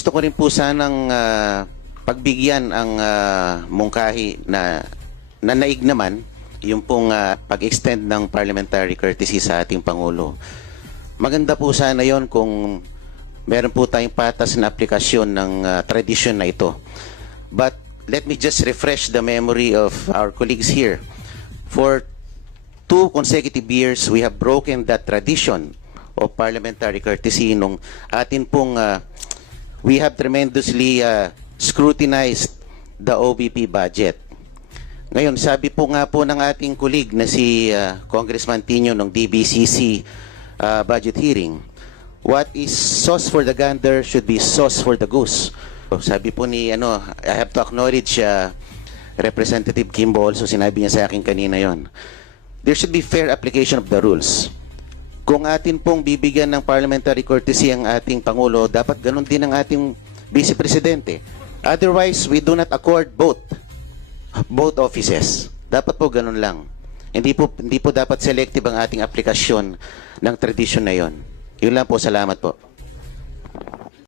Gusto ko rin po sanang pagbigyan ang mungkahi na nanaig naman yung pong pag-extend ng parliamentary courtesy sa ating Pangulo. Maganda po sana yon kung meron po tayong patas na aplikasyon ng tradisyon na ito. But let me just refresh the memory of our colleagues here. For 2 consecutive years, we have broken that tradition of parliamentary courtesy nung atin pong we have tremendously scrutinized the OVP budget. Ngayon, sabi po nga po ng ating kulig na si Congressman Tino ng DBCC budget hearing, what is sauce for the gander should be sauce for the goose. So, sabi po ni, I have to acknowledge Representative Kimbo also, sinabi niya sa akin kanina yon. There should be fair application of the rules. Kung atin pong bibigyan ng parliamentary courtesy ang ating Pangulo, dapat ganun din ang ating Vice Presidente. Otherwise, we do not accord both offices. Dapat po ganun lang. Hindi po dapat selective ang ating aplikasyon ng tradisyon na yon. Yun lang po, salamat po.